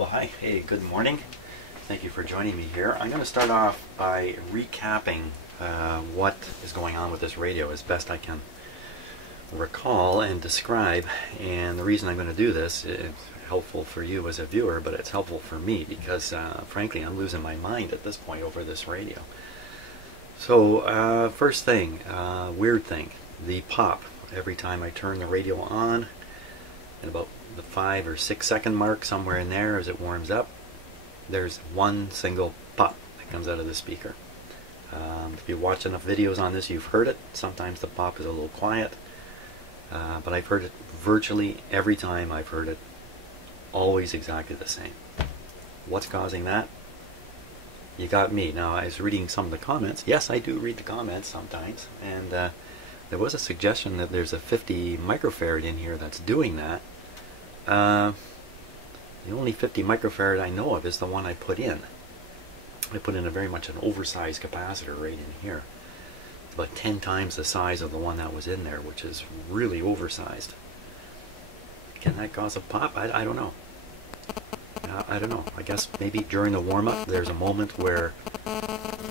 Well, hi. Hey, good morning. Thank you for joining me here. I'm going to start off by recapping what is going on with this radio as best I can recall and describe. And the reason I'm going to do this is helpful for you as a viewer, but it's helpful for me because, frankly, I'm losing my mind at this point over this radio. So, first thing, weird thing, the pop. Every time I turn the radio on, at about the 5 or 6 second mark, somewhere in there as it warms up, there's one single pop that comes out of the speaker. If you watch enough videos on this, you've heard it. Sometimes the pop is a little quiet, but I've heard it virtually every time I've heard it, always exactly the same. What's causing that? You got me. Now, I was reading some of the comments. Yes, I do read the comments sometimes, and there was a suggestion that there's a 50 microfarad in here that's doing that. The only 50 microfarad I know of is the one I put in. I put in a very much an oversized capacitor right in here. It's about 10 times the size of the one that was in there, which is really oversized. Can that cause a pop? I don't know. I don't know. I guess maybe during the warm-up there's a moment where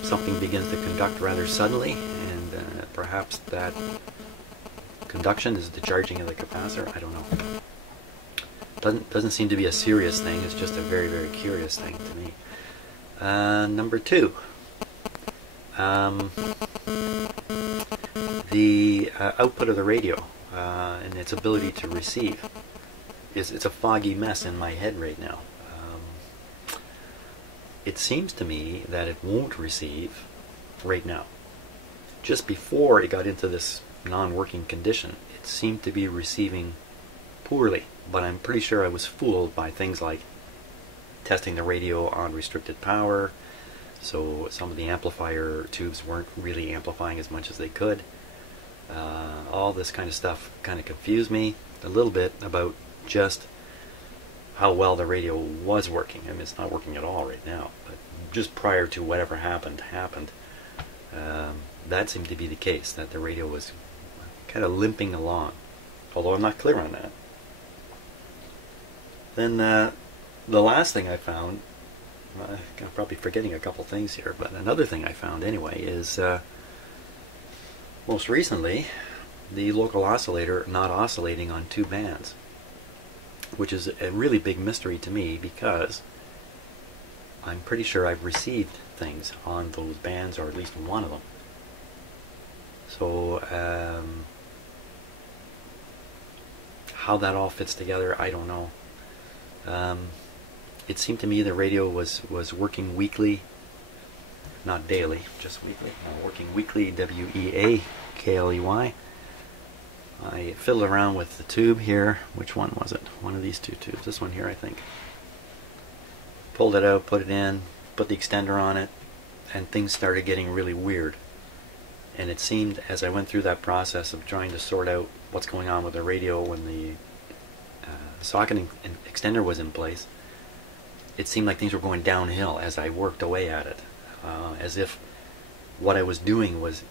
something begins to conduct rather suddenly, and perhaps that conduction is the charging of the capacitor. I don't know. Doesn't seem to be a serious thing. It's just a very, very curious thing to me. Number two, the output of the radio and its ability to receive it's a foggy mess in my head right now. It seems to me that it won't receive right now. Just before it got into this non-working condition, it seemed to be receiving poorly, but I'm pretty sure I was fooled by things like testing the radio on restricted power, so some of the amplifier tubes weren't really amplifying as much as they could. All this kind of stuff kind of confused me a little bit about just how well the radio was working. I mean, it's not working at all right now, but just prior to whatever happened, that seemed to be the case, that the radio was kind of limping along, although I'm not clear on that. Then the last thing I found, I'm probably forgetting a couple things here, but another thing I found anyway is most recently the local oscillator not oscillating on 2 bands, which is a really big mystery to me because I'm pretty sure I've received things on those bands, or at least one of them. So how that all fits together, I don't know. It seemed to me the radio was working weekly, not daily, just weekly. Working weekly, W-E-A-K-L-E-Y. I fiddled around with the tube here. Which one was it? One of these two tubes. This one here, I think. Pulled it out, put it in, put the extender on it, and things started getting really weird. And it seemed, as I went through that process of trying to sort out what's going on with the radio when the socket and extender was in place, it seemed like things were going downhill as I worked away at it, as if what I was doing was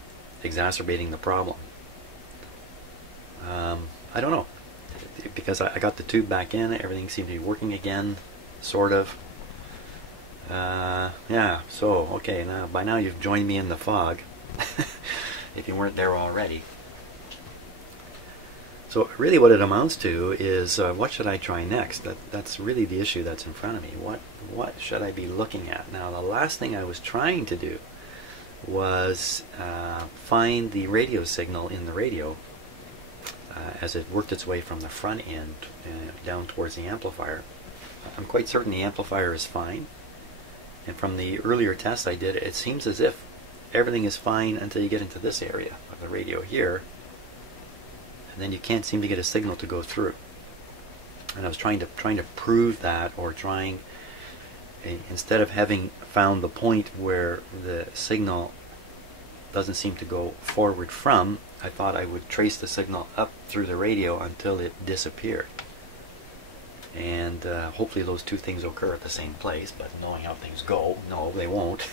exacerbating the problem. I don't know, because I got the tube back in, everything seemed to be working again, sort of. Yeah, so, okay, now by now you've joined me in the fog, if you weren't there already. So really what it amounts to is, what should I try next? That's really the issue that's in front of me. What should I be looking at? Now, the last thing I was trying to do was find the radio signal in the radio as it worked its way from the front end down towards the amplifier. I'm quite certain the amplifier is fine, and from the earlier test I did, it seems as if everything is fine until you get into this area of the radio here, and then you can't seem to get a signal to go through. And I was trying to prove that, or instead of having found the point where the signal doesn't seem to go forward from, I thought I would trace the signal up through the radio until it disappeared. And hopefully those two things occur at the same place, but knowing how things go, no, they won't.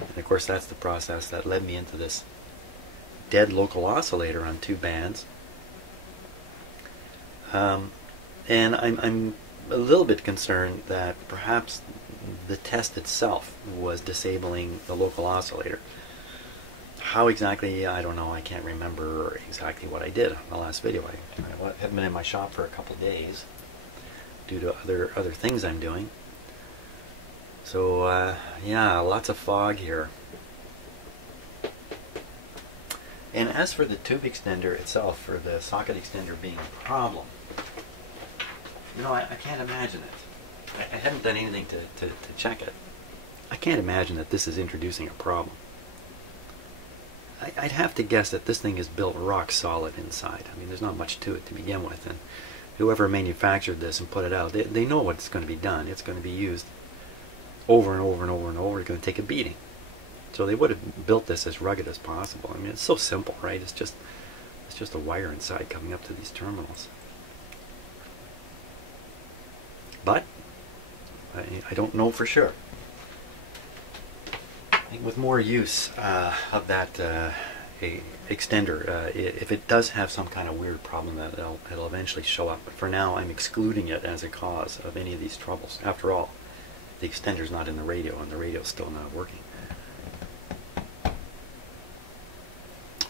And of course that's the process that led me into this dead local oscillator on 2 bands. And I'm a little bit concerned that perhaps the test itself was disabling the local oscillator. How exactly, I don't know. I can't remember exactly what I did in the last video. I haven't been in my shop for a couple days due to other things I'm doing. So yeah, lots of fog here. And as for the tube extender itself, for the socket extender being a problem, you know, I can't imagine it. I haven't done anything to check it. I can't imagine that this is introducing a problem. I'd have to guess that this thing is built rock solid inside. I mean, there's not much to it to begin with, and whoever manufactured this and put it out, they know what's going to be done. It's going to be used over and over and over and over. It's going to take a beating. So they would have built this as rugged as possible. I mean, it's so simple, right? It's just a wire inside coming up to these terminals. But I don't know for sure. I think with more use of that extender, if it does have some kind of weird problem, it'll eventually show up. But for now, I'm excluding it as a cause of any of these troubles. After all, the extender's not in the radio, and the radio's still not working.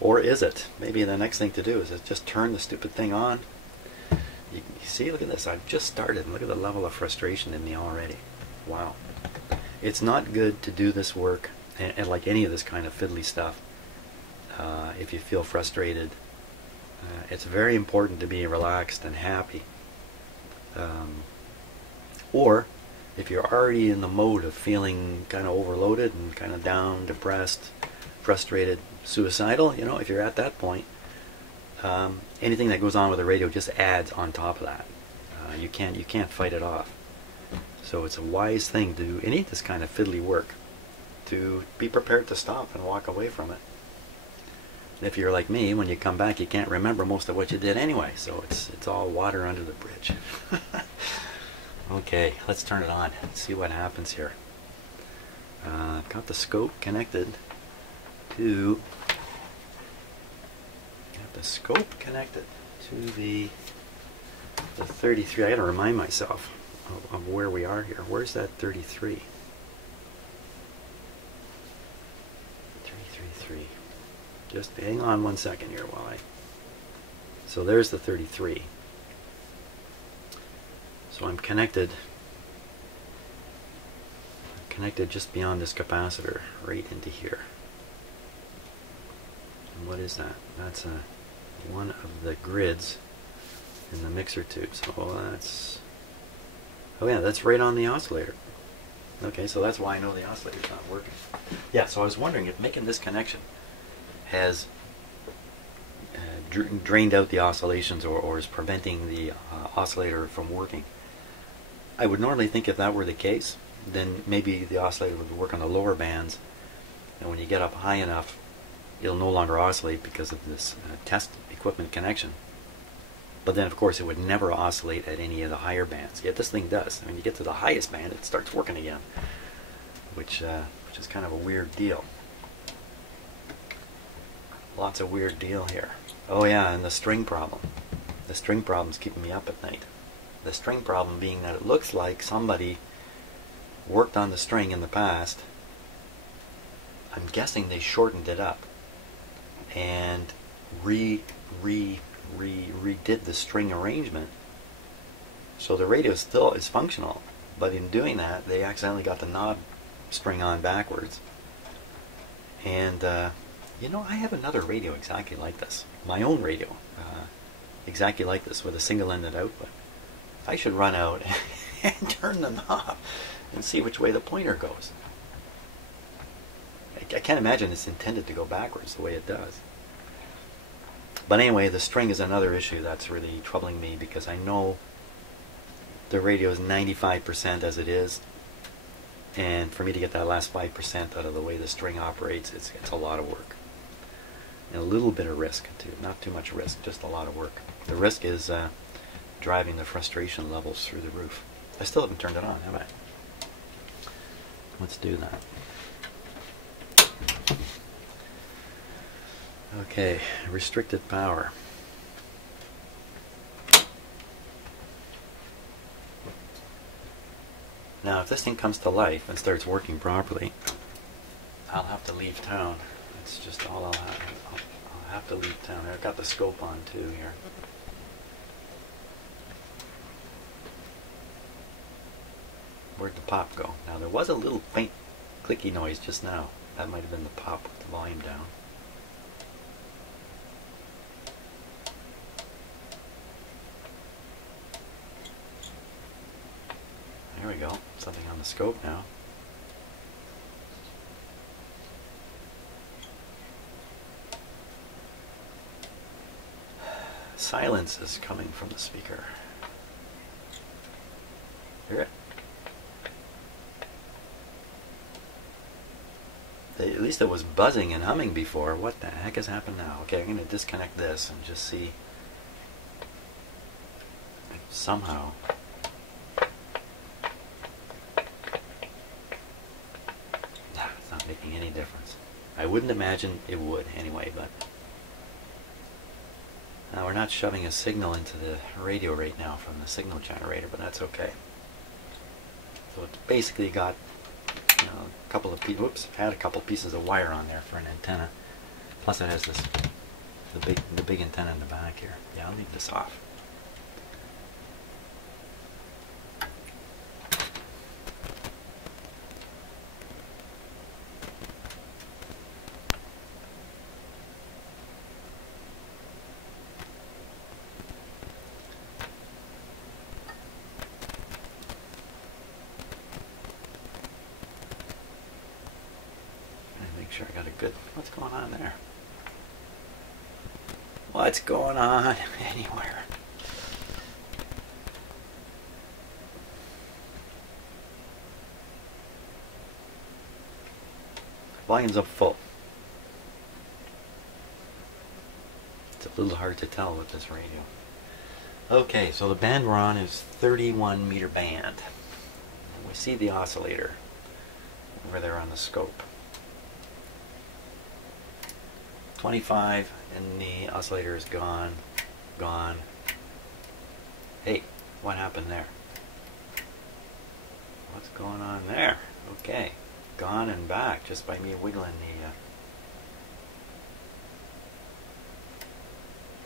Or is it? Maybe the next thing to do is just turn the stupid thing on. You see, look at this. I've just started. Look at the level of frustration in me already. Wow. It's not good to do this work, and like any of this kind of fiddly stuff, if you feel frustrated. It's very important to be relaxed and happy. Or if you're already in the mode of feeling kind of overloaded and kind of down, depressed, frustrated, suicidal, you know, if you're at that point, anything that goes on with the radio just adds on top of that. You can't fight it off. So it's a wise thing to do any of this kind of fiddly work, to be prepared to stop and walk away from it. And if you're like me, when you come back, you can't remember most of what you did anyway. So it's all water under the bridge. Okay, let's turn it on. Let's see what happens here. I've got the scope connected to the 33. I gotta remind myself of where we are here. Where's that 33? 33. Just hang on 1 second here while so there's the 33. So I'm connected just beyond this capacitor, right into here. And what is that? That's one of the grids in the mixer tube. So oh yeah, that's right on the oscillator. Okay, so that's why I know the oscillator's not working. Yeah, so I was wondering if making this connection has drained out the oscillations or is preventing the oscillator from working. I would normally think if that were the case, then maybe the oscillator would work on the lower bands, and when you get up high enough, it'll no longer oscillate because of this test equipment connection. But then, of course, it would never oscillate at any of the higher bands. Yet this thing does. When you get to the highest band, it starts working again, which is kind of a weird deal. Lots of weird deal here. Oh yeah, and the string problem. The string problem's keeping me up at night. The string problem being that it looks like somebody worked on the string in the past. I'm guessing they shortened it up and redid the string arrangement, so the radio still is functional, but in doing that they accidentally got the knob string on backwards. And you know, I have another radio exactly like this, my own radio, exactly like this with a single-ended output. I should run out and turn the knob and see which way the pointer goes. I can't imagine it's intended to go backwards the way it does. But anyway, the string is another issue that's really troubling me, because I know the radio is 95% as it is, and for me to get that last 5% out of the way the string operates, it's a lot of work. And a little bit of risk too, not too much risk, just a lot of work. The risk is driving the frustration levels through the roof. I still haven't turned it on, have I? Let's do that. Okay, restricted power. Now if this thing comes to life and starts working properly, I'll have to leave town. That's just all I'll have to leave town. I've got the scope on too here. Where'd the pop go? Now there was a little faint clicky noise just now. That might have been the pop with the volume down. There we go. Something on the scope now. Silence is coming from the speaker. Hear it? At least it was buzzing and humming before. What the heck has happened now? Okay, I'm going to disconnect this and just see if somehow. Nah, it's not making any difference. I wouldn't imagine it would anyway, but now we're not shoving a signal into the radio right now from the signal generator, but that's okay. So it's basically got, you know, a couple of had a couple pieces of wire on there for an antenna. Plus it has this the big antenna in the back here. Yeah, I'll leave this off. Sure I got a good. What's going on there? What's going on anywhere? Volume's up full. It's a little hard to tell with this radio. Okay, so the band we're on is 31 meter band. We see the oscillator over there on the scope. 25 and the oscillator is gone. Hey, what happened there? What's going on there? Okay, gone and back just by me wiggling the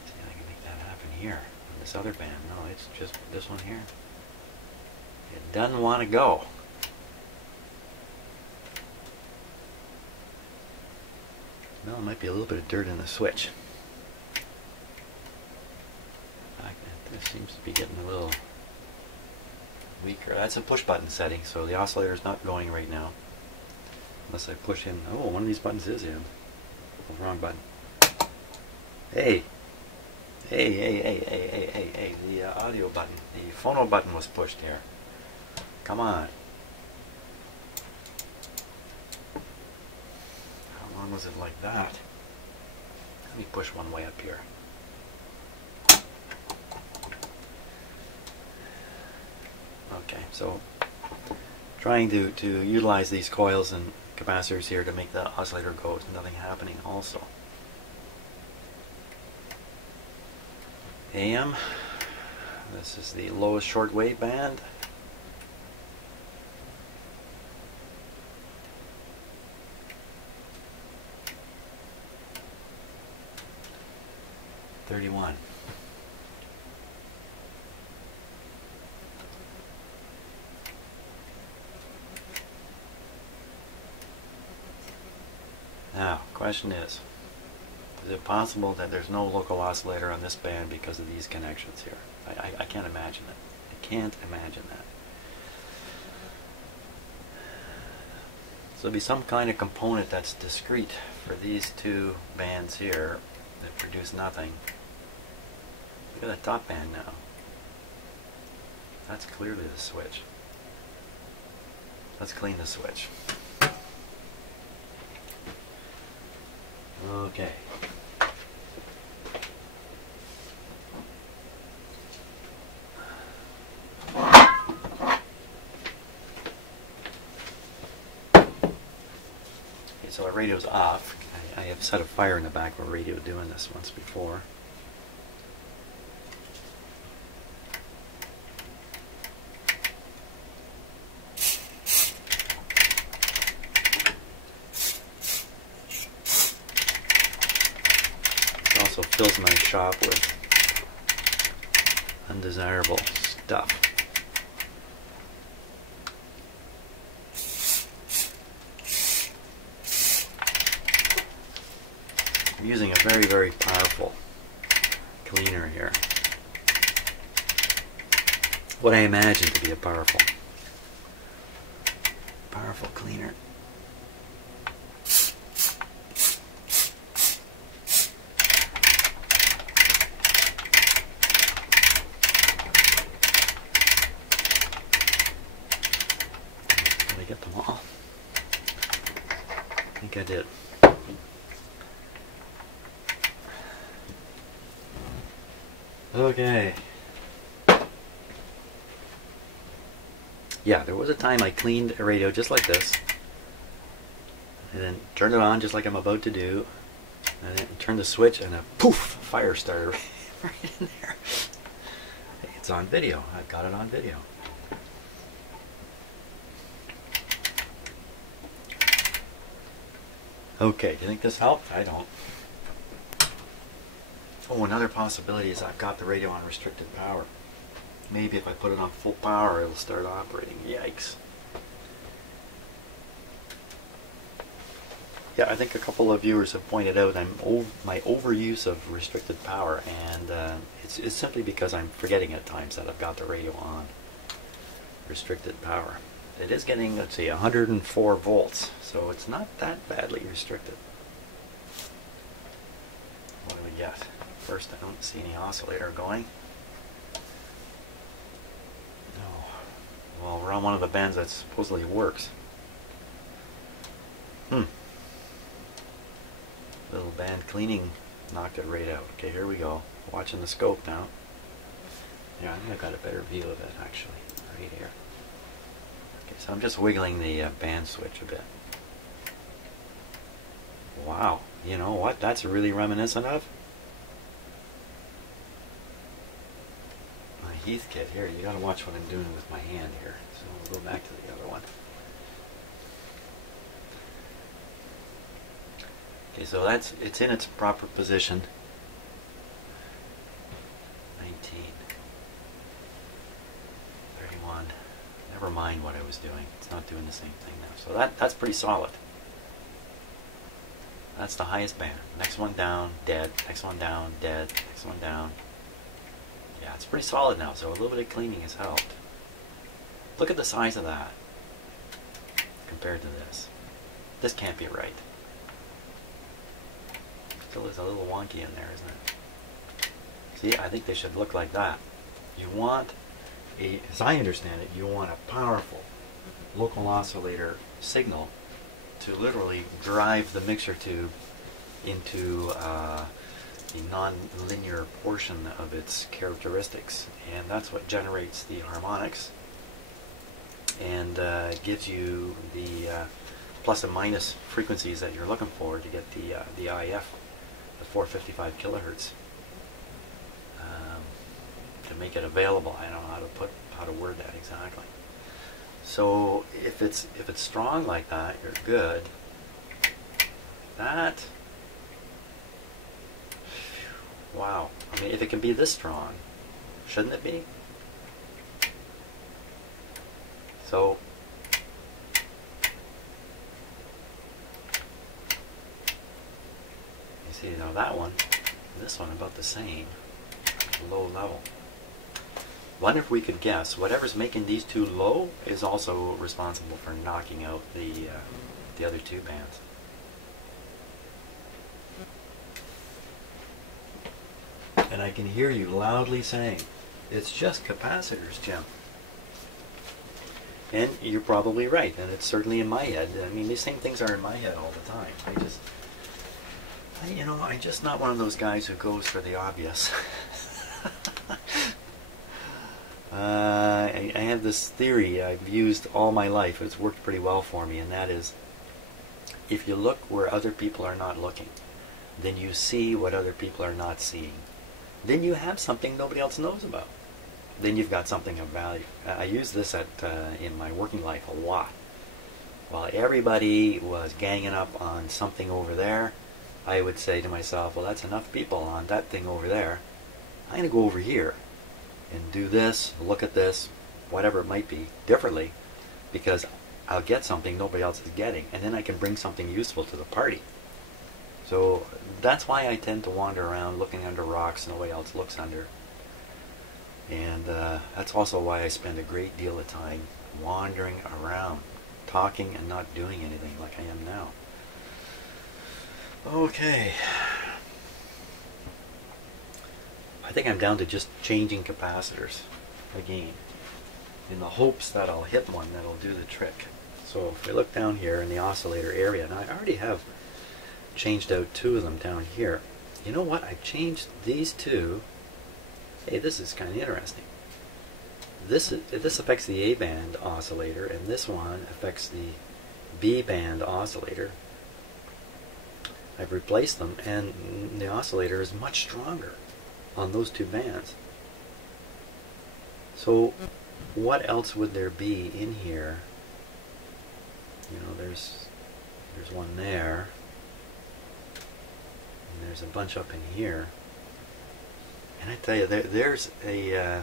see if I can make that happen here on this other band. No, it's just this one here. It doesn't want to go. Well, there might be a little bit of dirt in the switch. This seems to be getting a little weaker. That's a push button setting, so the oscillator is not going right now. Unless I push in. Oh, one of these buttons is in. Oh, wrong button. Hey! Hey. The audio button. The phono button was pushed here. Come on. How long was it like that? Let me push one way up here. Okay, so trying to utilize these coils and capacitors here to make the oscillator go with nothing happening also. AM, this is the lowest shortwave band. $31. Now, question is it possible that there's no local oscillator on this band because of these connections here? I can't imagine it. I can't imagine that. So there'll be some kind of component that's discrete for these two bands here that produce nothing. Look at that top band now. That's clearly the switch. Let's clean the switch. Okay. So our radio's off. I have set a fire in the back of a radio doing this once before. fills my shop with undesirable stuff. I'm using a very, very powerful cleaner here. What I imagine to be a powerful cleaner. Did I get them all? I think I did. Okay. Yeah, there was a time I cleaned a radio just like this, and then turned it on just like I'm about to do, and then turned the switch and a poof, fire started right in there. Hey, it's on video. I've got it on video. Okay, do you think this helped? I don't. Oh, another possibility is I've got the radio on restricted power. Maybe if I put it on full power, it'll start operating. Yikes. Yeah, I think a couple of viewers have pointed out my overuse of restricted power, and it's simply because I'm forgetting at times that I've got the radio on restricted power. It is getting, let's see, 104 volts, so it's not that badly restricted. What do we get? First, I don't see any oscillator going. No. Well, we're on one of the bands that supposedly works. Little band cleaning knocked it right out. Okay, here we go. Watching the scope now. Yeah, I think I've got a better view of it actually, right here. Okay, so I'm just wiggling the band switch a bit. Wow, you know what? That's really reminiscent of my Heath kit here. You gotta watch what I'm doing with my hand here. So we'll go back to the other one. Okay, so it's in its proper position. 19, 31. Never mind what I was doing. It's not doing the same thing now. So that's pretty solid. That's the highest band. Next one down, dead. Next one down, dead. Next one down. Yeah, it's pretty solid now, so a little bit of cleaning has helped. Look at the size of that compared to this. This can't be right. Still is a little wonky in there, isn't it? See, I think they should look like that. You want as I understand it, you want a powerful local oscillator signal to literally drive the mixer tube into the non-linear portion of its characteristics, and that's what generates the harmonics and gives you the plus and minus frequencies that you're looking for to get the IF, the 455 kilohertz, to make it available. I don't know how to word that exactly. So if it's strong like that, you're good. That, wow. I mean, if it can be this strong, shouldn't it be? So you see, now that one, this one about the same, low level. Wonder if we could guess whatever's making these two low is also responsible for knocking out the other two bands. And I can hear you loudly saying, "It's just capacitors, Jim." And you're probably right, and it's certainly in my head. I mean, these same things are in my head all the time. I'm just not one of those guys who goes for the obvious. I have this theory I've used all my life. It's worked pretty well for me, and that is, if you look where other people are not looking, then you see what other people are not seeing. Then you have something nobody else knows about. Then you've got something of value. I use this in my working life a lot. While everybody was ganging up on something over there, I would say to myself, well, that's enough people on that thing over there. I'm going to go over here and do this, look at this, whatever it might be, differently, because I'll get something nobody else is getting, and then I can bring something useful to the party. So that's why I tend to wander around looking under rocks nobody else looks under. And that's also why I spend a great deal of time wandering around, talking and not doing anything like I am now. Okay. I think I'm down to just changing capacitors again, in the hopes that I'll hit one that'll do the trick. So if we look down here in the oscillator area, now I already have changed out 2 of them down here. You know what? I've changed these 2. Hey, this is kind of interesting. This affects the A band oscillator, and this one affects the B band oscillator. I've replaced them, and the oscillator is much stronger on those 2 bands. So what else would there be in here? You know, there's one there, and there's a bunch up in here. And I tell you, there's a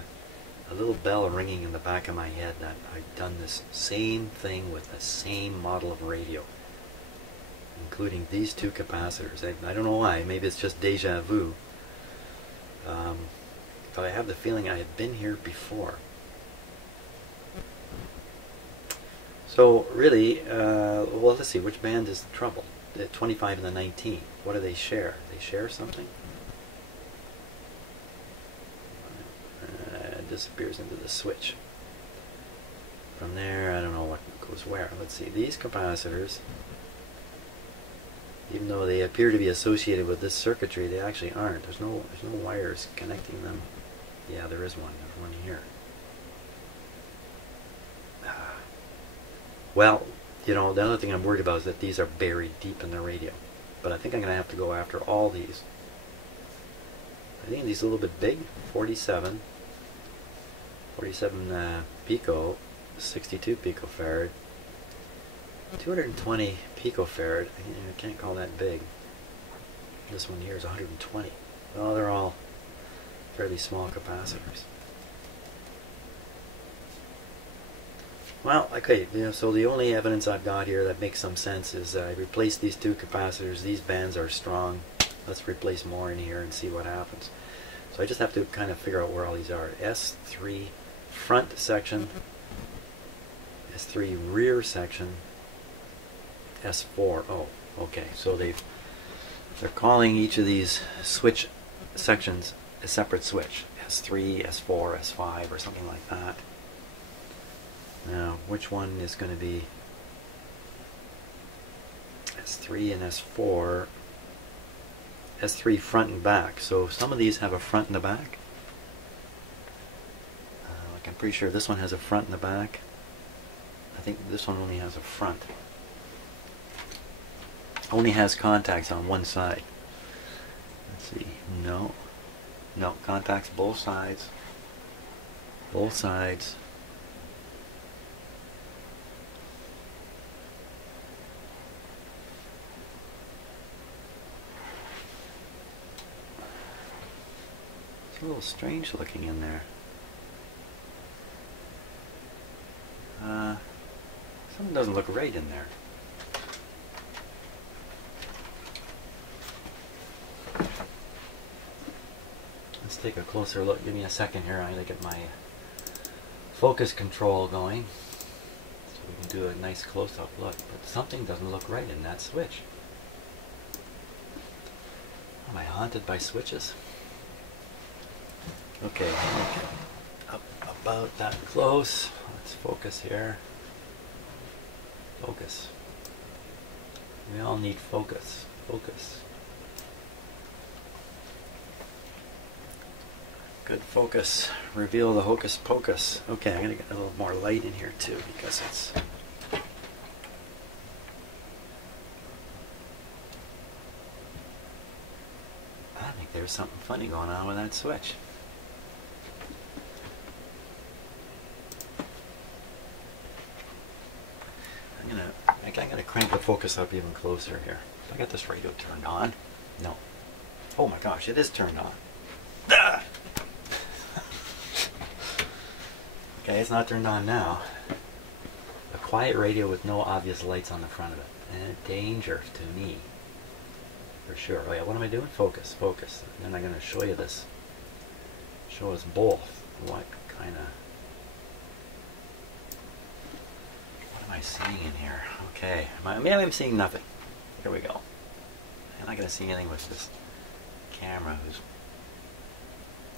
little bell ringing in the back of my head that I've done this same thing with the same model of radio, including these 2 capacitors. I don't know why. Maybe it's just deja vu. But I have the feeling I have been here before. So really, well, let's see, which band is the trouble? The 25 and the 19. What do they share? They share something? It disappears into the switch. From there, I don't know what goes where. Let's see, these capacitors, even though they appear to be associated with this circuitry, they actually aren't. There's no wires connecting them. Yeah, there is one. There's one here. Well, you know, the other thing I'm worried about is that these are buried deep in the radio. But I think I'm going to have to go after all these. I think these are a little bit big. 47 pico, 62 picofarad, 220 picofarad. I can't call that big. This one here is 120. Well, they're all fairly small capacitors. Well, okay, you know, so the only evidence I've got here that makes some sense is I replaced these 2 capacitors. These bands are strong. Let's replace more in here and see what happens. So I just have to kind of figure out where all these are. S3 front section, S3 rear section, S4. Oh, okay. So they're calling each of these switch sections a separate switch. S3, S4, S5, or something like that. Now, which one is going to be S3 and S4? S3 front and back. So some of these have a front and a back. Like I'm pretty sure this one has a front and a back. I think this one only has a front. Only has contacts on one side. Let's see. No, contacts both sides. Both sides. A little strange looking in there. Something doesn't look right in there. Let's take a closer look. Give me a second here. I'm going to get my focus control going so we can do a nice close-up look. But something doesn't look right in that switch. Am I haunted by switches? Okay, up about that close. Let's focus here. Focus. We all need focus. Focus. Good focus. Reveal the hocus pocus. Okay, I'm going to get a little more light in here too because it's... I think there's something funny going on with that switch. I'm gonna crank the focus up even closer here. I got this radio turned on. No. Oh my gosh, it is turned on. Ah! Okay, it's not turned on now. A quiet radio with no obvious lights on the front of it. And danger to me. For sure. Oh yeah, what am I doing? Focus, focus. And then I'm going to show you this. Show us both what kind of... What am I seeing in here? Okay, maybe I'm seeing nothing. Here we go. I'm not going to see anything with this camera who's...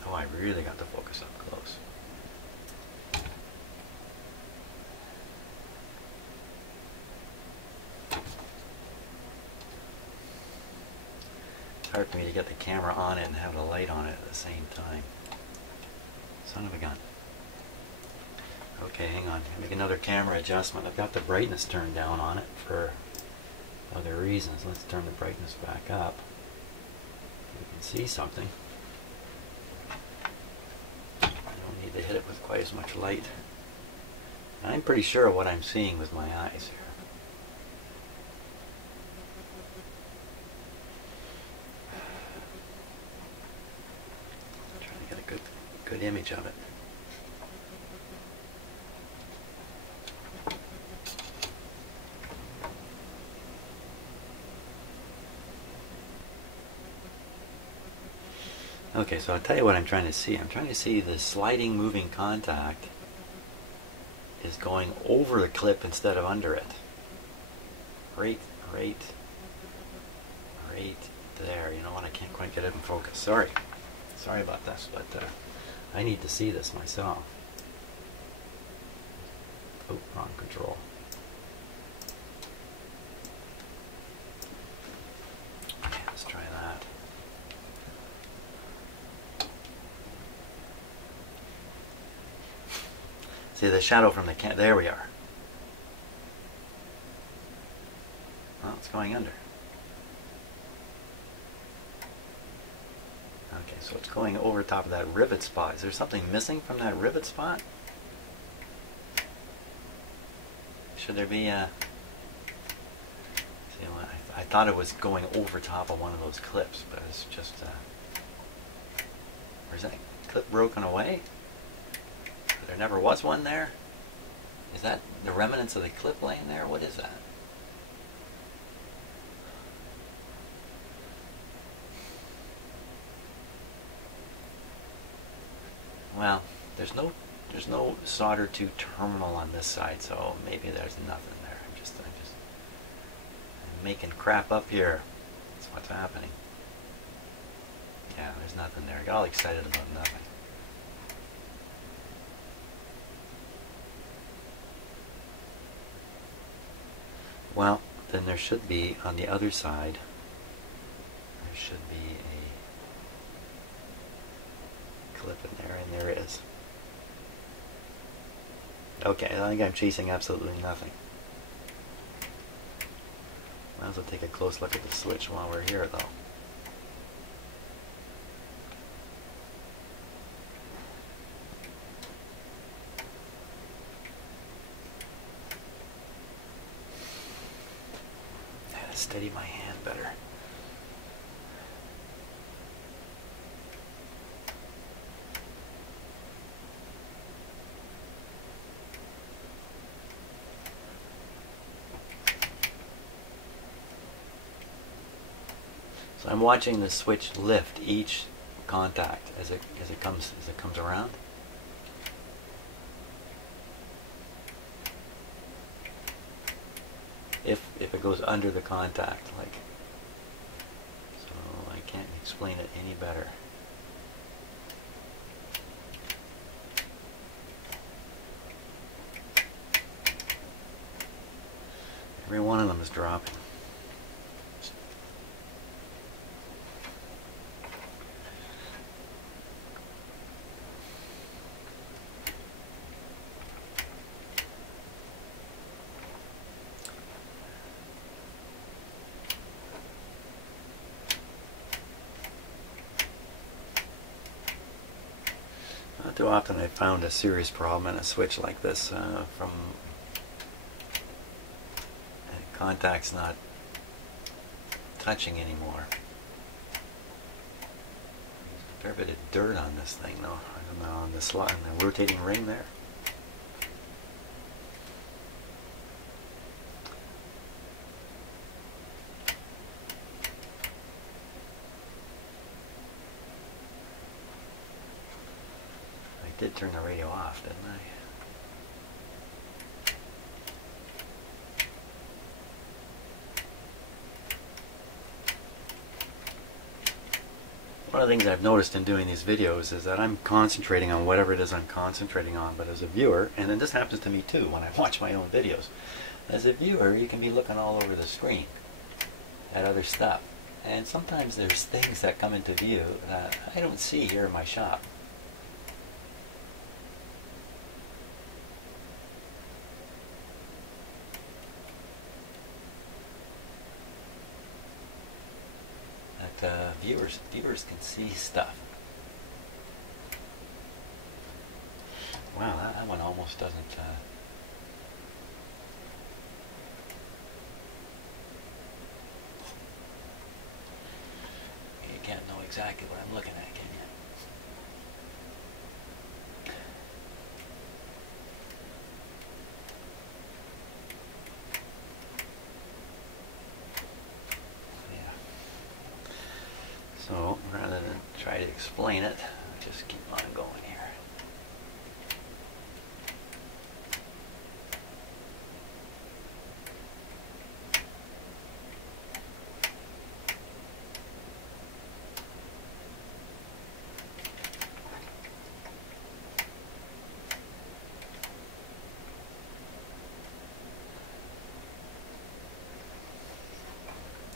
Oh, I really got to focus up close. It's hard for me to get the camera on it and have the light on it at the same time. Son of a gun. Okay, hang on. Make another camera adjustment. I've got the brightness turned down on it for other reasons. Let's turn the brightness back up. We can see something. I don't need to hit it with quite as much light. I'm pretty sure of what I'm seeing with my eyes here. Trying to get a good image of it. Okay, so I'll tell you what I'm trying to see. I'm trying to see the sliding moving contact is going over the clip instead of under it. Right there. You know what? I can't quite get it in focus. Sorry about this, but I need to see this myself. Oh, wrong control. Okay, let's try that. See the shadow from the can. There we are. Well, it's going under. Okay, so it's going over top of that rivet spot. Is there something missing from that rivet spot? Should there be a... See, I thought it was going over top of one of those clips, but it's just... Or is that clip broken away? There never was one there? Is that the remnants of the clip laying there? What is that? Well, there's no solder to terminal on this side, so maybe there's nothing there. I'm making crap up here. That's what's happening. Yeah, there's nothing there. I got all excited about nothing. Well, then there should be, on the other side, there should be a clip in there, and there is. Okay, I think I'm chasing absolutely nothing. Might as well take a close look at the switch while we're here, though. Steady my hand better. So I'm watching the switch lift each contact as it comes around. If it goes under the contact, like, so I can't explain it any better. Every one of them is dropping. Not too often I found a serious problem in a switch like this from contacts not touching anymore. fair bit of dirt on this thing though. I don't know, on the slot, on the rotating ring there. I did turn the radio off, didn't I? One of the things I've noticed in doing these videos is that I'm concentrating on whatever it is I'm concentrating on, but as a viewer, and then this happens to me too when I watch my own videos, as a viewer you can be looking all over the screen at other stuff, and sometimes there's things that come into view that I don't see here in my shop. Viewers can see stuff. Wow, that one almost doesn't. You can't know exactly what I'm looking at, can you? So, rather than try to explain it, I'll just keep on going here.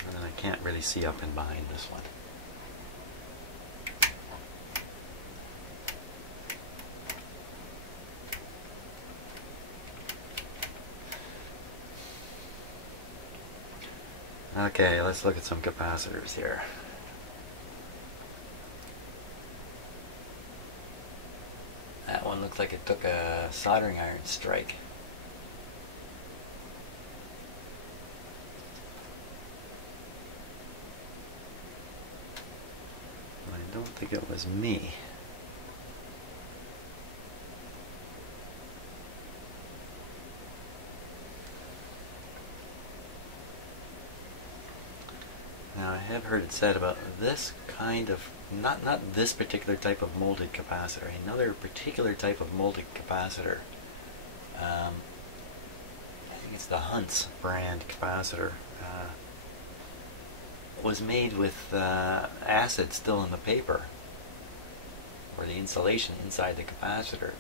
And then I can't really see up and behind this one. Okay, let's look at some capacitors here. That one looks like it took a soldering iron strike. I don't think it was me. Now I have heard it said about this kind of, not this particular type of molded capacitor, another particular type of molded capacitor. I think it's the Hunt's brand capacitor. Was made with acid still in the paper, or the insulation inside the capacitor,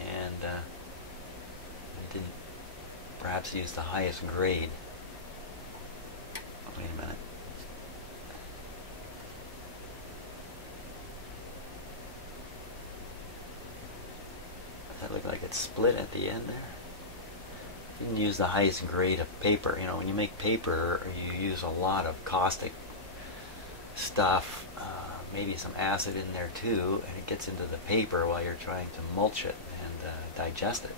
and it didn't perhaps use the highest grade. Wait a minute. Does that look like it's split at the end there? Didn't use the highest grade of paper. You know, when you make paper, you use a lot of caustic stuff, maybe some acid in there too, and it gets into the paper while you're trying to mulch it and digest it.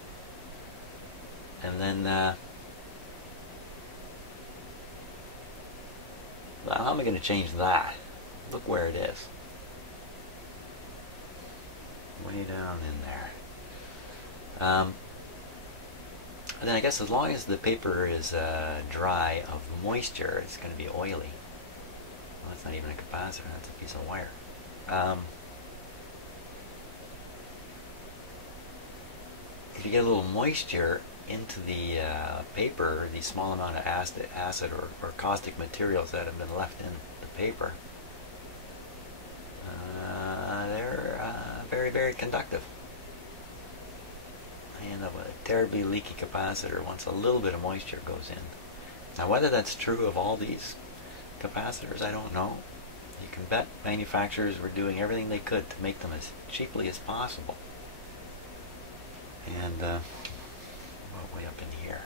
And then well, how am I going to change that? Look where it is. Way down in there. And then I guess as long as the paper is dry of moisture, it's going to be oily. Well, that's not even a capacitor, that's a piece of wire. If you get a little moisture into the paper, the small amount of acid or caustic materials that have been left in the paper, they're very, very conductive. And a terribly leaky capacitor once a little bit of moisture goes in. Now whether that's true of all these capacitors, I don't know. You can bet manufacturers were doing everything they could to make them as cheaply as possible. And well, way up in here.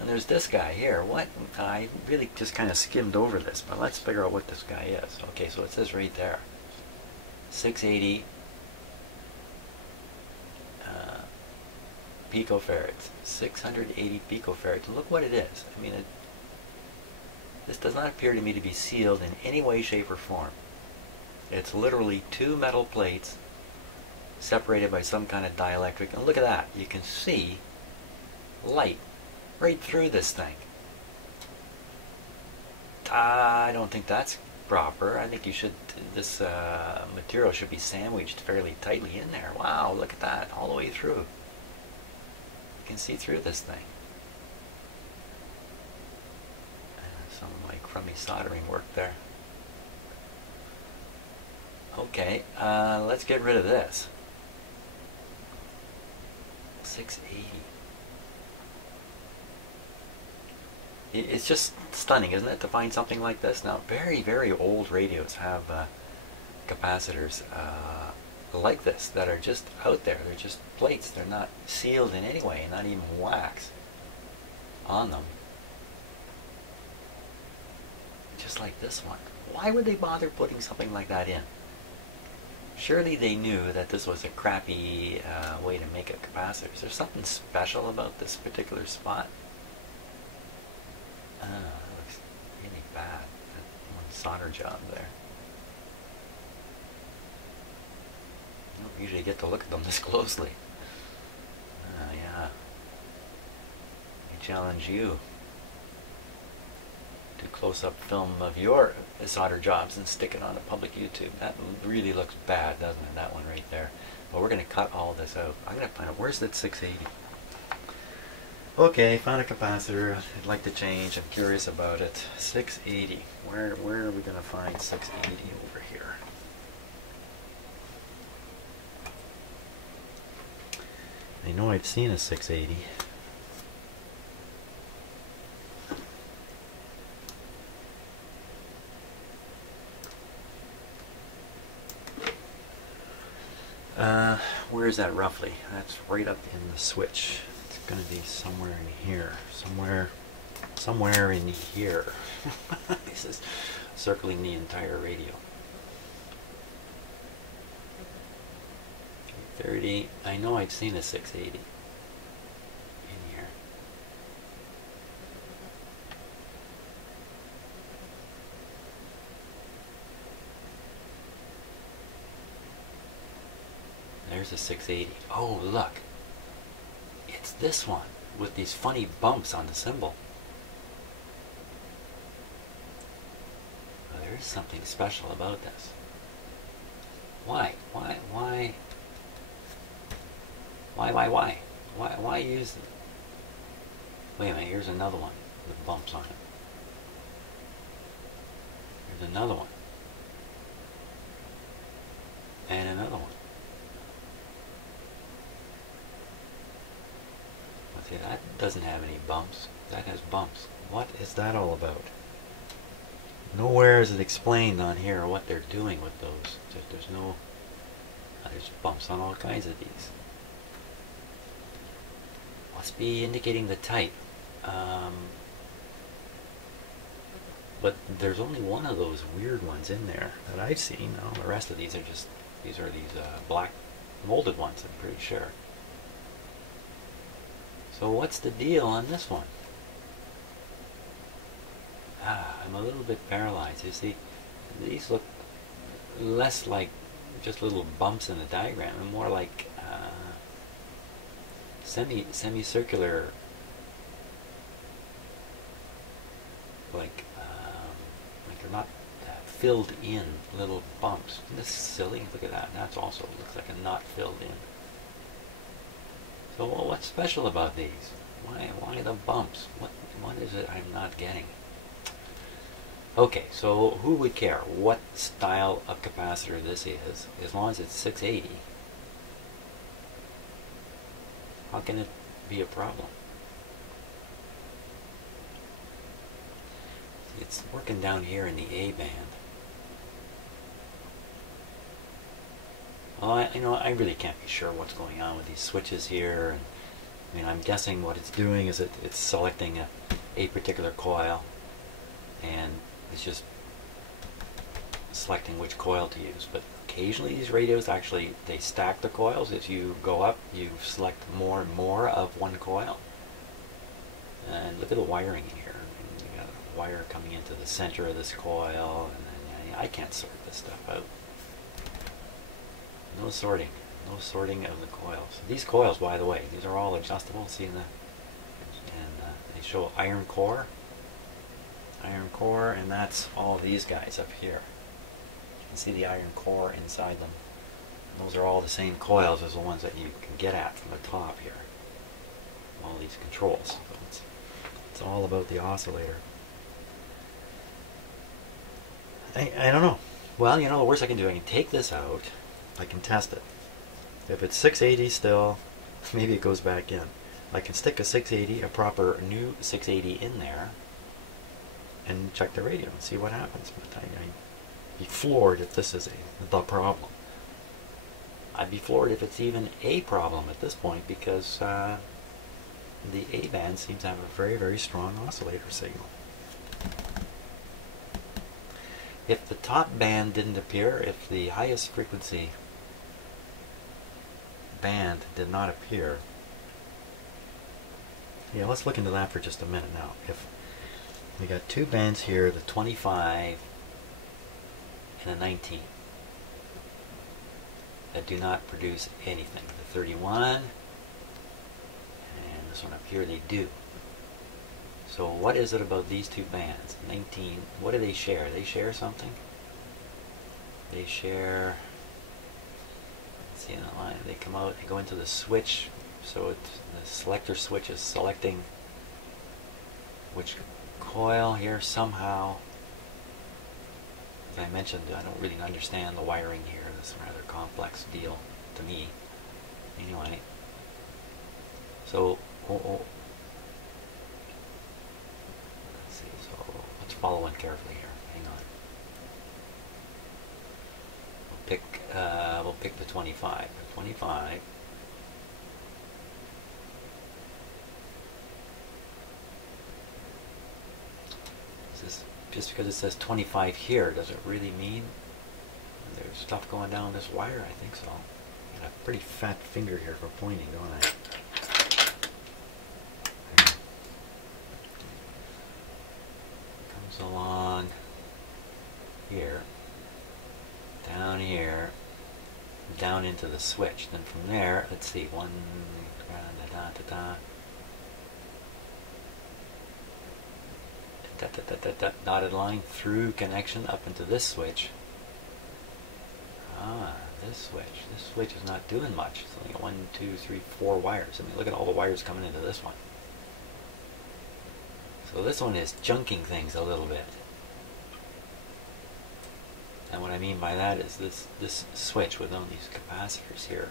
And there's this guy here. What? I really just kind of skimmed over this, but let's figure out what this guy is. Okay, so it says right there, 680 picofarads, 680 picofarads. Look what it is. I mean, This does not appear to me to be sealed in any way, shape, or form. It's literally two metal plates separated by some kind of dielectric. And look at that. You can see light right through this thing. I don't think that's proper. I think you should, this material should be sandwiched fairly tightly in there. Wow, look at that, all the way through. You can see through this thing. Some like crummy soldering work there. Okay, let's get rid of this. 680. It's just stunning, isn't it, to find something like this? Now, very, very old radios have capacitors like this that are just out there. They're just plates. They're not sealed in any way, not even wax on them. Just like this one. Why would they bother putting something like that in? Surely they knew that this was a crappy way to make a capacitor. Is there something special about this particular spot? That looks really bad. That one solder job there. You don't usually get to look at them this closely. Yeah. I challenge you to close-up film of your solder jobs and stick it on a public YouTube. That really looks bad, doesn't it? That one right there. But we're going to cut all this out. I'm going to find out, where's that 680? Okay, found a capacitor I'd like to change. I'm curious about it. 680. Where are we going to find 680 over here? I know I've seen a 680. Where is that roughly? That's right up in the switch. It's going to be somewhere in here. Somewhere in here. This is circling the entire radio. 30. I know I've seen a 680 in here. There's a 680. Oh, look. It's this one with these funny bumps on the symbol. Oh, there is something special about this. Why use it? Wait a minute, here's another one with bumps on it. Here's another one. And another one. See, that doesn't have any bumps. That has bumps. What is that all about? Nowhere is it explained on here what they're doing with those. There's no... there's bumps on all kinds of these. Must be indicating the type. But there's only one of those weird ones in there that I've seen. Oh, the rest of these are just... these are these black molded ones, I'm pretty sure. So what's the deal on this one? I'm a little bit paralyzed. You see, these look less like just little bumps in the diagram and more like semicircular, like they're not filled in little bumps. Isn't this silly? Look at that. That's also looks like a not filled in. So what's special about these? Why the bumps? What is it I'm not getting? Okay, so who would care what style of capacitor this is, as long as it's 680? How can it be a problem? It's working down here in the A band. Well, I really can't be sure what's going on with these switches here. And, I mean, I'm guessing what it's doing is it's selecting a particular coil, and it's just selecting which coil to use. But occasionally these radios actually, they stack the coils. As you go up, you select more and more of one coil. And look at the wiring here. I mean, you got wire coming into the center of this coil, and then I can't sort this stuff out. No sorting. No sorting of the coils. These coils, by the way, these are all adjustable. See they show iron core, and that's all these guys up here. You can see the iron core inside them. And those are all the same coils as the ones that you can get at from the top here. All these controls. So it's all about the oscillator. I don't know. Well, you know, the worst I can do, I can take this out. I can test it. If it's 680 still, maybe it goes back in. I can stick a 680, a proper new 680 in there, and check the radio and see what happens. But I'd be floored if this is the problem. I'd be floored if it's even a problem at this point, because the A band seems to have a very, very strong oscillator signal. If the top band didn't appear, if the highest frequency band did not appear, yeah, let's look into that for just a minute now. If we got two bands here, the 25 and the 19, that do not produce anything. The 31 and this one up here, they do. So what is it about these two bands? 19, what do they share? They share something? They share, let's see in the line, they come out, they go into the switch, so it's, the selector switch is selecting which coil here somehow. As I mentioned, I don't really understand the wiring here. This is a rather complex deal to me. Anyway, so let's see. So let's follow in carefully here. Hang on. We'll pick the 25. The 25. Just because it says 25 here, does it really mean there's stuff going down this wire? I think so. I got a pretty fat finger here for pointing, don't I? Comes along here, down into the switch. Then from there, let's see, one, dotted line through connection up into this switch. This switch is not doing much. It's only 1, 2, 3, 4 wires. I mean, look at all the wires coming into this one. So this one is junking things a little bit. And what I mean by that is this switch with all these capacitors here.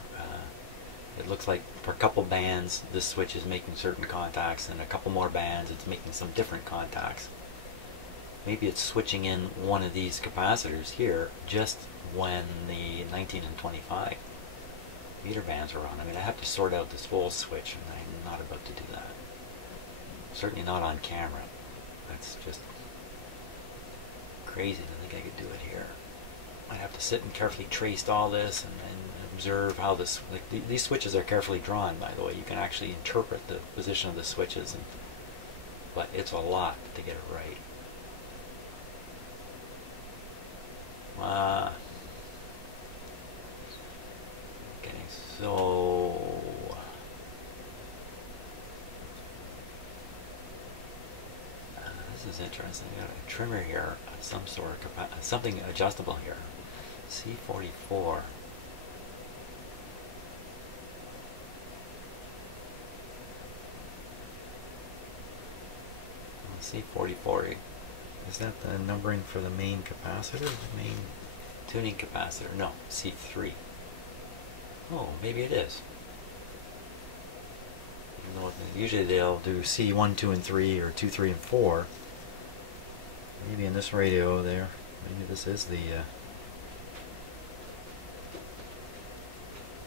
It looks like for a couple bands, this switch is making certain contacts, and a couple more bands, it's making some different contacts. Maybe it's switching in one of these capacitors here just when the 19 and 25 meter bands are on. I mean, I have to sort out this whole switch, and I'm not about to do that. Certainly not on camera. That's just crazy to think I could do it here. I'd have to sit and carefully trace all this and observe how this, like these switches are carefully drawn, by the way. You can actually interpret the position of the switches, but it's a lot to get it right. Okay, so this is interesting. I got a trimmer here, some sort of something adjustable here. C44. C44. Is that the numbering for the main capacitor? The main tuning capacitor? No, C3. Oh, maybe it is. Even though usually they'll do C1, 2, and 3, or 2, 3, and 4. Maybe in this radio there, maybe this is the...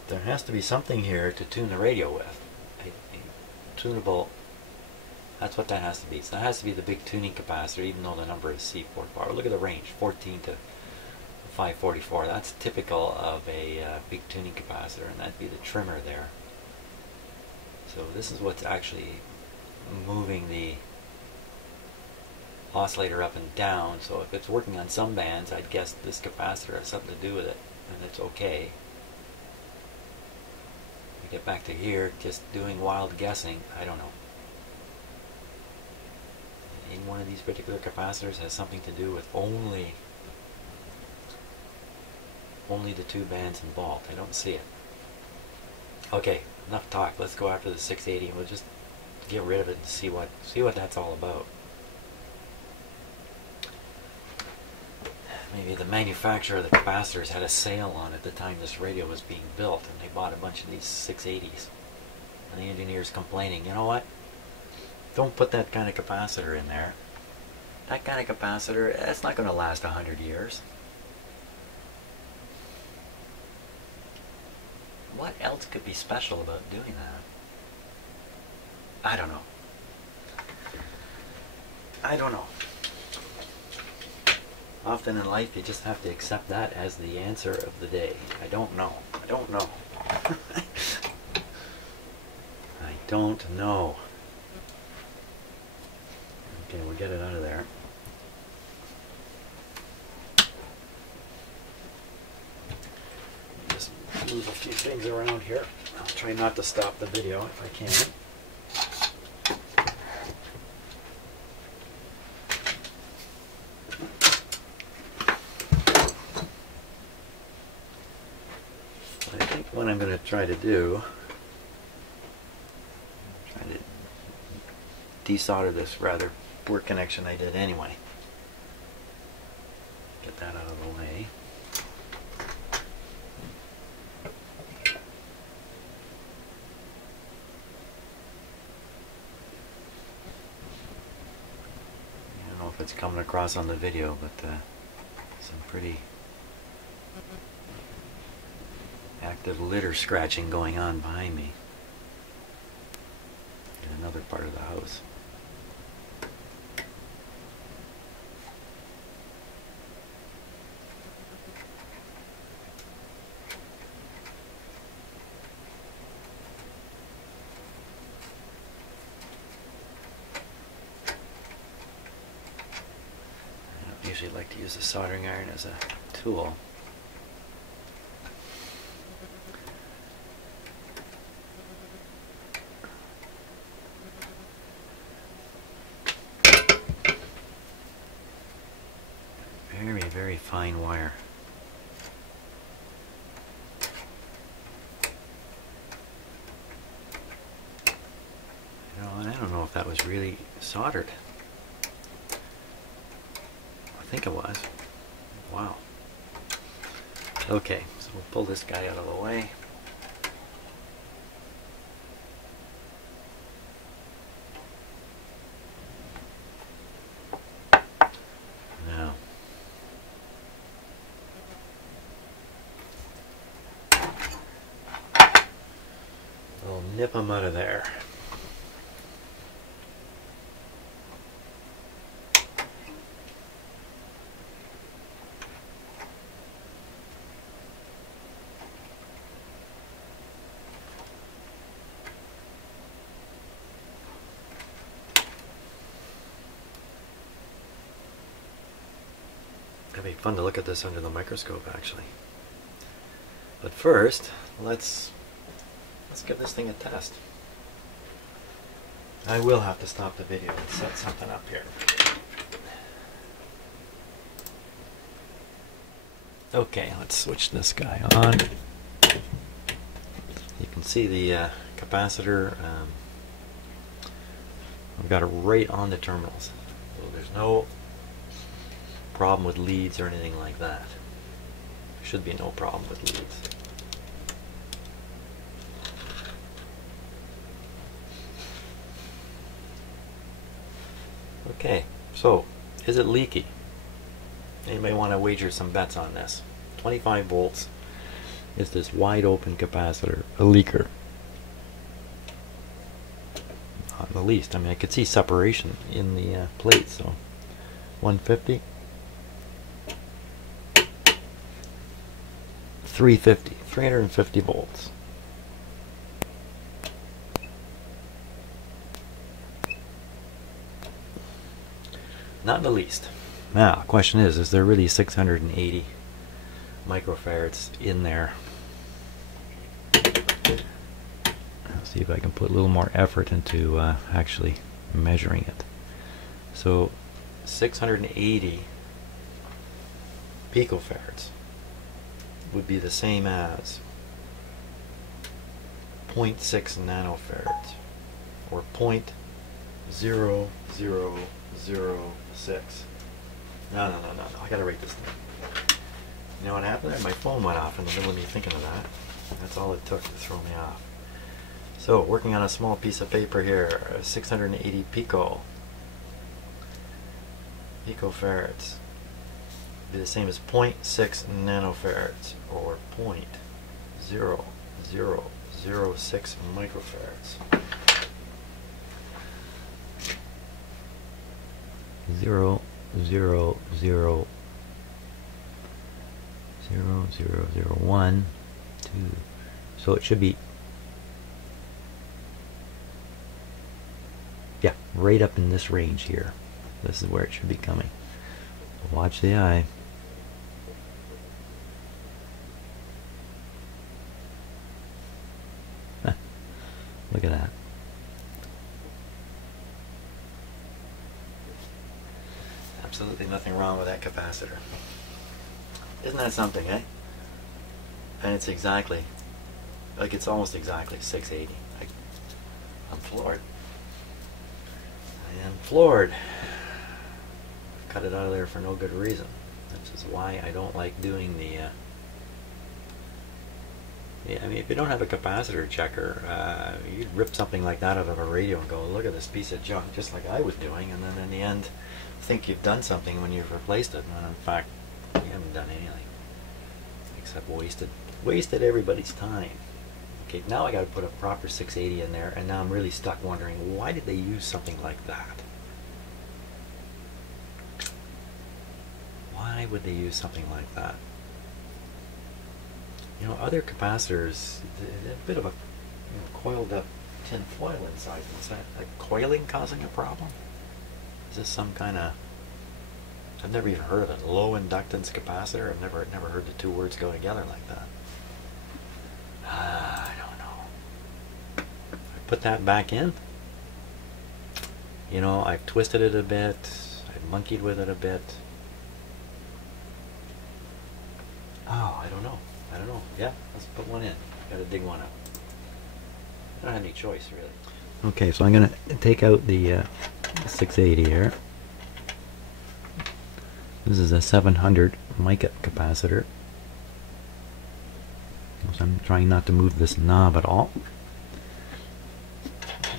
there has to be something here to tune the radio with. A tunable... That's what that has to be. So that has to be the big tuning capacitor, even though the number is C44. Look at the range, 14 to 544. That's typical of a big tuning capacitor, and that'd be the trimmer there. So this is what's actually moving the oscillator up and down, so if it's working on some bands, I'd guess this capacitor has something to do with it, and it's okay. We get back to here, just doing wild guessing, I don't know. In one of these particular capacitors has something to do with only the two bands involved. I don't see it. Okay, enough talk. Let's go after the 680 and we'll just get rid of it and see what that's all about. Maybe the manufacturer of the capacitors had a sale on at the time this radio was being built, and they bought a bunch of these 680s. And the engineer's complaining, you know what? Don't put that kind of capacitor in there. That kind of capacitor, that's not going to last 100 years. What else could be special about doing that? I don't know. I don't know. Often in life you just have to accept that as the answer of the day. I don't know. I don't know. I don't know. Okay, we'll get it out of there. Just move a few things around here. I'll try not to stop the video if I can. I think what I'm going to try to do, try to desolder this rather poor connection I did anyway. Get that out of the way. I don't know if it's coming across on the video, but some pretty active litter scratching going on behind me in another part of the house. I usually like to use a soldering iron as a tool. Very, very fine wire. You know, and I don't know if that was really soldered. I think it was. Wow. Okay, so we'll pull this guy out of the way. Now, we'll nip them out of there. It'd be fun to look at this under the microscope, actually. But first, let's give this thing a test. I will have to stop the video and set something up here. Okay, let's switch this guy on. You can see the capacitor. I've got it right on the terminals, so there's no problem with leads or anything like that. There should be no problem with leads. Okay, so is it leaky? Anybody want to wager some bets on this? 25 volts is this wide open capacitor a leaker? Not in the least. I mean, I could see separation in the plate, so 150. 350, 350 volts. Not in the least. Now, the question is there really 680 microfarads in there? I'll see if I can put a little more effort into actually measuring it. So 680 picofarads would be the same as 0.6 nanofarads, or 0.0006. No, I gotta write this down. You know what happened there? My phone went off in the middle of me thinking of that. That's all it took to throw me off. So, working on a small piece of paper here, 680 picofarads be the same as 0.6 nanofarads, or 0.0006 microfarads. 0.0001, 2. So it should be, yeah, right up in this range here. This is where it should be coming. Watch the eye. Look at that. Absolutely nothing wrong with that capacitor. Isn't that something, eh? And it's exactly, like it's almost exactly 680. I'm floored. I am floored. I've cut it out of there for no good reason. Which is why I don't like doing the I mean, if you don't have a capacitor checker, you'd rip something like that out of a radio and go, look at this piece of junk, just like I was doing, and then in the end think you've done something when you've replaced it, and in fact you haven't done anything except wasted everybody's time. Okay, now I got to put a proper 680 in there, and now I'm really stuck wondering, why did they use something like that? Why would they use something like that? You know, other capacitors, a bit of a coiled up tin foil inside them. Is that like coiling causing a problem? Is this some kind of, I've never even heard of it, low inductance capacitor? I've never heard the two words go together like that. I don't know. I put that back in. You know, I've twisted it a bit, I've monkeyed with it a bit. Oh, I don't know. Yeah, let's put one in. Gotta dig one up. I don't have any choice, really. Okay, so I'm gonna take out the 680 here. This is a 700 mica capacitor. So I'm trying not to move this knob at all.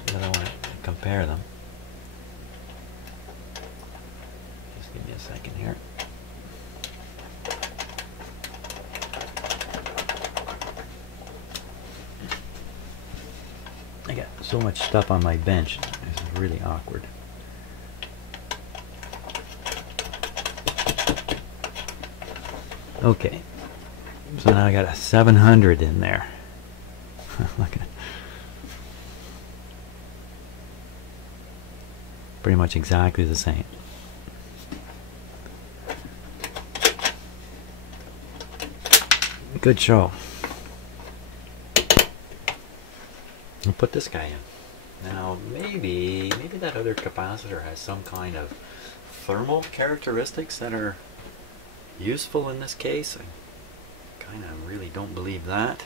I don't want to compare them. Just give me a second here. I got so much stuff on my bench. This is really awkward. Okay, so now I got a 700 in there. Look at, pretty much exactly the same. Good show. I'll put this guy in. Now maybe that other capacitor has some kind of thermal characteristics that are useful in this case. I kind of really don't believe that.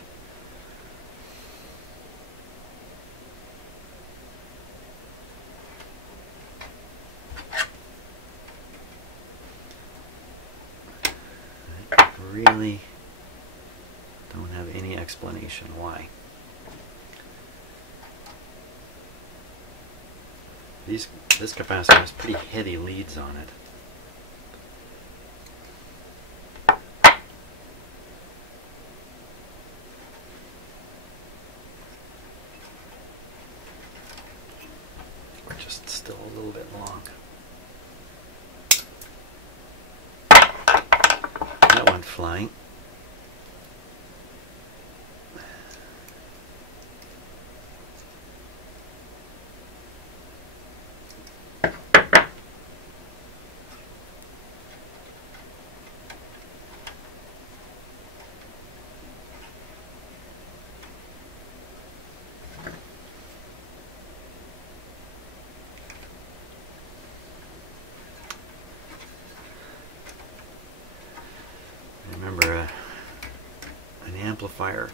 I really don't have any explanation why. This capacitor has pretty heavy leads on it. We're just still a little bit long. That went flying. amplifier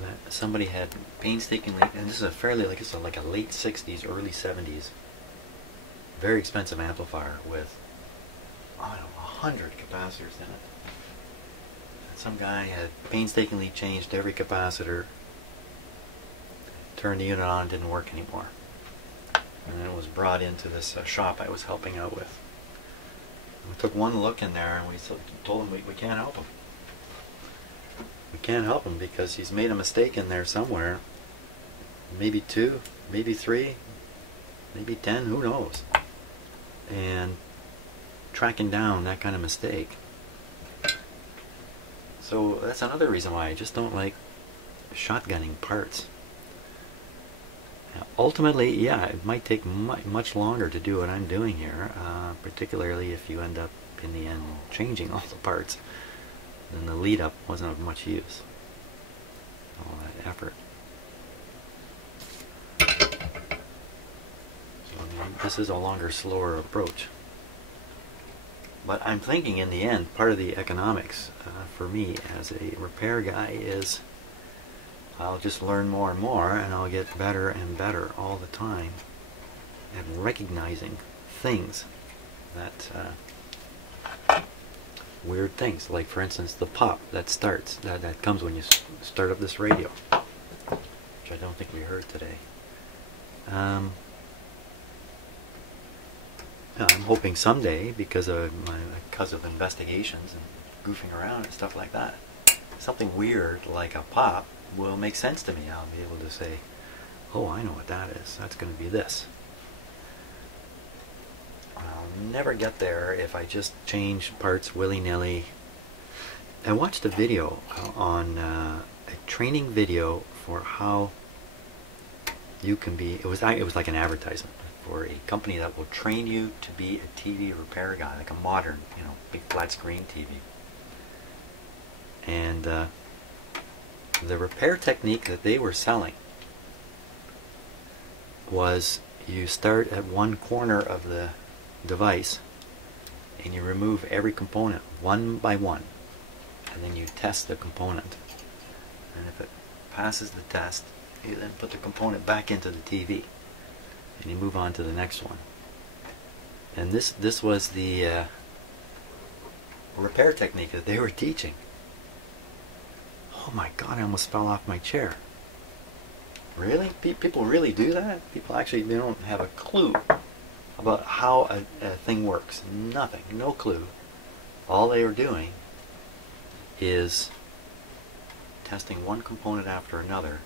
that somebody had painstakingly, and this is a fairly, like, it's like a late 60s, early 70s, very expensive amplifier with, I don't know, 100 capacitors in it. And some guy had painstakingly changed every capacitor, turned the unit on, didn't work anymore. And then it was brought into this shop I was helping out with. And we took one look in there and we told him we can't help him. We can't help him because he's made a mistake in there somewhere. Maybe 2, maybe 3, maybe 10, who knows. And tracking down that kind of mistake. So that's another reason why I just don't like shotgunning parts. Now, ultimately, yeah, it might take much longer to do what I'm doing here, particularly if you end up in the end changing all the parts. Then the lead up wasn't of much use. All that effort. So this is a longer, slower approach. But I'm thinking in the end, part of the economics for me as a repair guy is I'll just learn more and more, and I'll get better and better all the time at recognizing things that weird things, like for instance the pop that starts, that comes when you start up this radio, which I don't think we heard today. I'm hoping someday, because of investigations and goofing around and stuff like that, something weird like a pop will make sense to me. I'll be able to say, oh, I know what that is. That's going to be this. I'll never get there if I just change parts willy-nilly. I watched a video on a training video for how you can be, it was like an advertisement for a company that will train you to be a TV repair guy, like a modern, you know, big flat screen TV. And the repair technique that they were selling was you start at one corner of the device and you remove every component one by one, and then you test the component, and if it passes the test you then put the component back into the TV and you move on to the next one. And this was the repair technique that they were teaching. Oh my God, I almost fell off my chair. Really? People really do that? People actually, they don't have a clue about how a thing works. Nothing. No clue. All they are doing is testing one component after another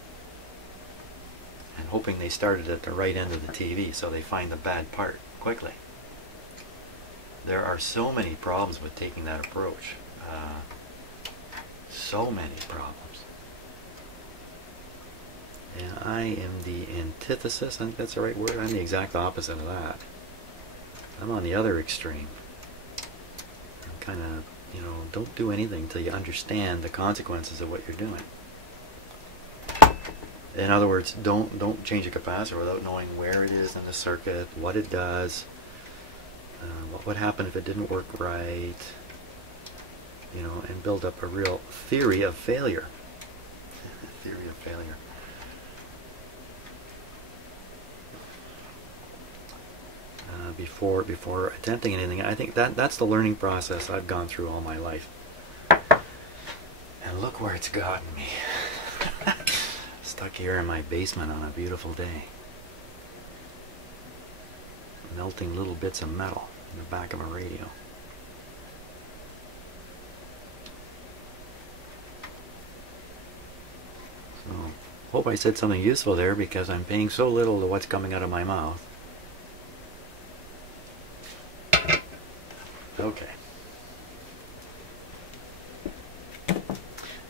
and hoping they started at the right end of the TV so they find the bad part quickly. There are so many problems with taking that approach. So many problems. And I am the antithesis, I think that's the right word. I'm the exact opposite of that. I'm on the other extreme. I'm kind of, you know, don't do anything until you understand the consequences of what you're doing. In other words, don't change a capacitor without knowing where it is in the circuit, what it does, what would happen if it didn't work right. You know, and build up a real theory of failure. Theory of failure. Before attempting anything, I think that's the learning process I've gone through all my life. And look where it's gotten me. Stuck here in my basement on a beautiful day, melting little bits of metal in the back of a radio. So, hope I said something useful there, because I'm paying so little to what's coming out of my mouth. Okay.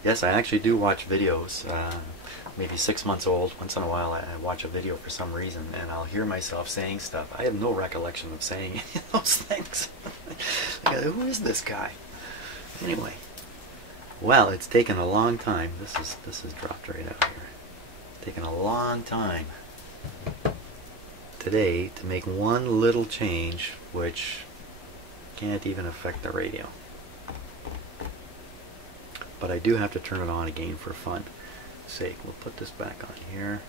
Yes, I actually do watch videos, maybe 6 months old. Once in a while I watch a video for some reason and I'll hear myself saying stuff. I have no recollection of saying any of those things. Like, who is this guy? Anyway. Well, it's taken a long time. This is dropped right out here. It's taken a long time today to make one little change which can't even affect the radio. but I do have to turn it on again for fun sake. We'll put this back on here.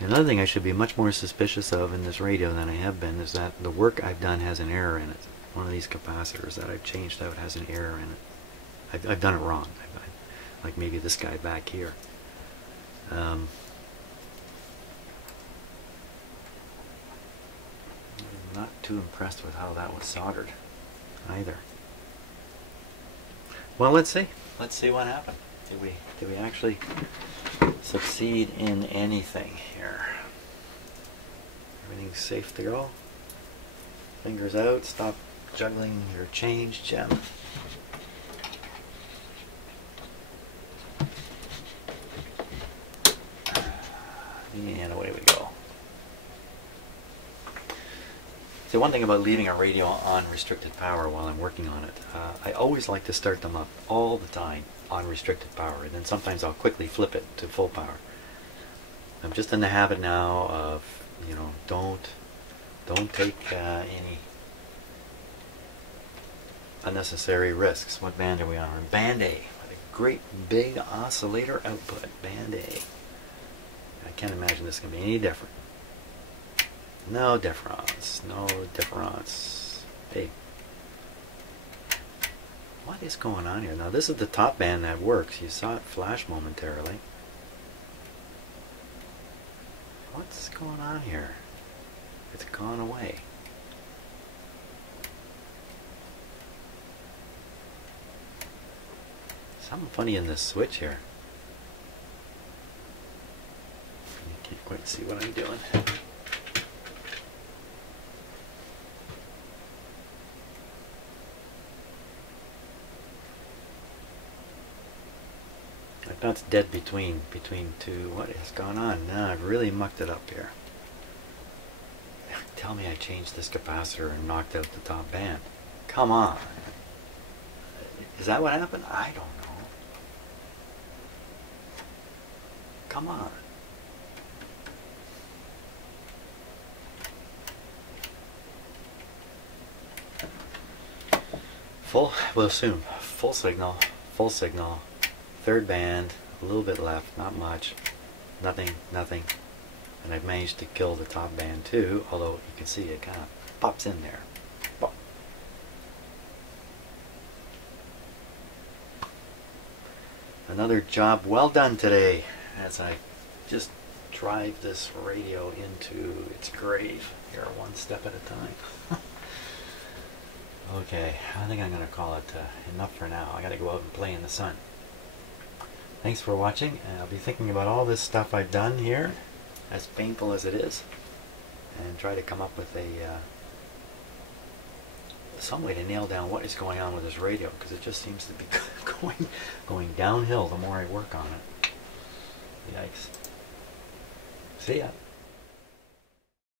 Another thing I should be much more suspicious of in this radio than I have been is that the work I've done has an error in it. One of these capacitors that I've changed out has an error in it. I've done it wrong. Like maybe this guy back here. I'm not too impressed with how that was soldered either. Well, let's see. Let's see what happened. Did we actually succeed in anything here? Everything's safe to go. Fingers out. Stop juggling your change gem. And away we go. So one thing about leaving a radio on restricted power while I'm working on it, I always like to start them up all the time on restricted power, and then sometimes I'll quickly flip it to full power. I'm just in the habit now of, you know, don't take any unnecessary risks. What band are we on? We're on band A. What a great big oscillator output. Band A. I can't imagine this can be any different. No difference. No difference. Hey. What is going on here? Now this is the top band that works. You saw it flash momentarily. What's going on here? It's gone away. Something funny in this switch here. You can't quite see what I'm doing. That's dead between two. What has gone on? Now I've really mucked it up here. Tell me I changed this capacitor and knocked out the top band. Come on. Is that what happened? I don't know. Come on. We'll assume full signal, third band, a little bit left, not much, nothing, and I've managed to kill the top band too, although you can see it kind of pops in there. Pop. Another job well done today as I just drive this radio into its grave here, one step at a time. Okay, I think I'm going to call it enough for now. I got to go out and play in the sun. Thanks for watching, and I'll be thinking about all this stuff I've done here, as painful as it is, and try to come up with some way to nail down what is going on with this radio, because it just seems to be going downhill the more I work on it. Yikes. See ya.